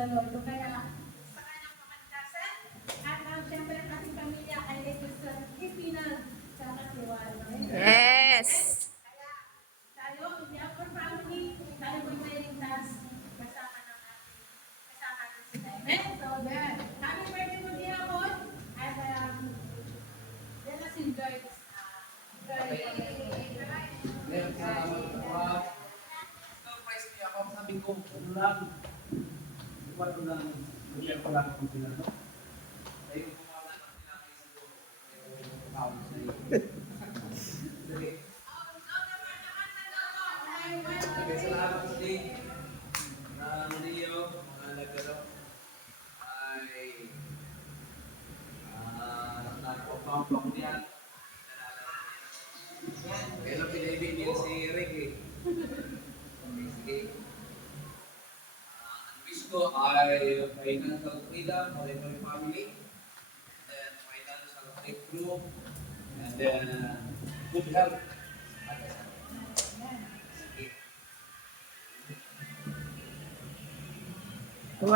the Lord. Kaya sa kanyang kamantasan at ang siyempre ang ating pamilya ay ipinag sa katiwala. Yes. Kaya tayo, the Upper Family, tayo po may ligtas kasama ng ating kasama natin sila. Amen? So, then, happy birthday mo Diakon at let us enjoy this Ngayon sa surprise niya ako, sabi ko, ano lang, iwan ko lang, mag-share ko lang kung sila, no? Ay, yung kumawala ng sila kayo siguro, yung tawag sa iyo. Sige. Okay, salamat sa day. Rio, mga nagkaro, ay, nagpapamplok niya. Kaya lang pinibigyan si Rick eh. Okay, sige. Ang wish ko ay financial freedom for every family, then financial breakthrough, and then good health.